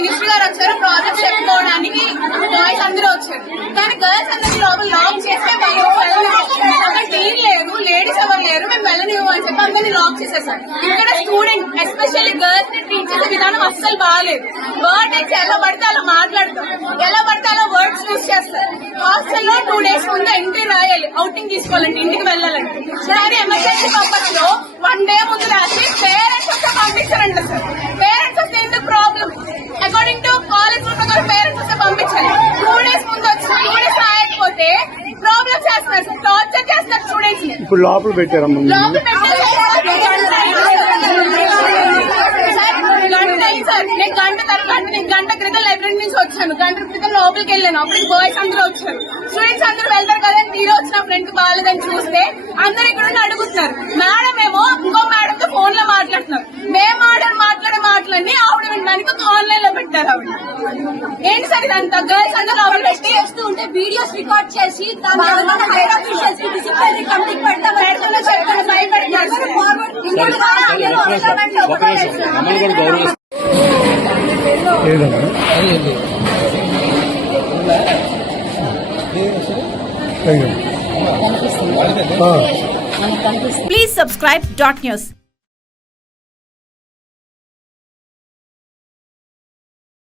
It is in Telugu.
మినిస్టర్ గారు వచ్చారు ప్రాజెక్ట్ చెప్పుకోవడానికి బాయ్స్ అందరూ వచ్చారు. కానీ గర్ల్స్ అందరూ లోపల లాక్ చేస్తే అక్కడ టీం లేదు లేడీస్ ఎవరు లేరు మేము వెళ్ళని అని చెప్పి అందరినీ లాక్ చేసేసారు. ఇక్కడ స్టూడెంట్ ఎస్పెషల్లీ గర్ల్స్ని ట్రీట్ చేసే విధానం అస్సలు బాగాలేదు వర్డ్ ఎక్స్ ఎలా పడితే అలా మాట్లాడతాం. ఎలా పడితే అలా వర్డ్స్ యూస్ చేస్తారు. హాస్టల్లో టూ డేస్ ముందు ఎంట్రీ రాయాలి. అవుటింగ్ తీసుకోవాలంటే ఇంటికి వెళ్ళాలంటే. సరే ఎమర్జెన్సీ పర్పస్లో వన్ డే ముందు చేస్తున్నారు. సార్ టార్చర్ చేస్తున్నారు స్టూడెంట్స్ని. ఇప్పుడు లోపల పెట్టారమ్మా. లోపల నేను గంట తర్వాత నేను గంట క్రితం లైబ్రరీ నుంచి వచ్చాను గంట క్రితం లోపలికి వెళ్ళాను అప్పుడు బాయ్స్ అందరూ వచ్చారు స్టూడెంట్స్ అందరూ వెళ్తారు కదా తీరే వచ్చిన ఫ్రెండ్ బాగాలేదని చూస్తే అందరు ఇక్కడ అడుగుతున్నారు మేడం ఏమో ఇంకో మేడం తో ఫోన్లో మాట్లాడుతున్నారు మేము ఆర్డర్ మాట్లాడే మాటలన్నీ ఆవిడ వినడానికి ఆన్లైన్లో పెట్టారు ఆవిడ ఏంటి సార్ ఇదంతా గర్ల్స్ అందరూ లోపల పెట్టి ఉంటే వీడియోస్ రికార్డ్ చేసి దాన్ని హైర్ ఆఫీషియల్స్కి డిసిప్లినరీ కమిటీకి పెడతామని. Forward. Please subscribe dot news.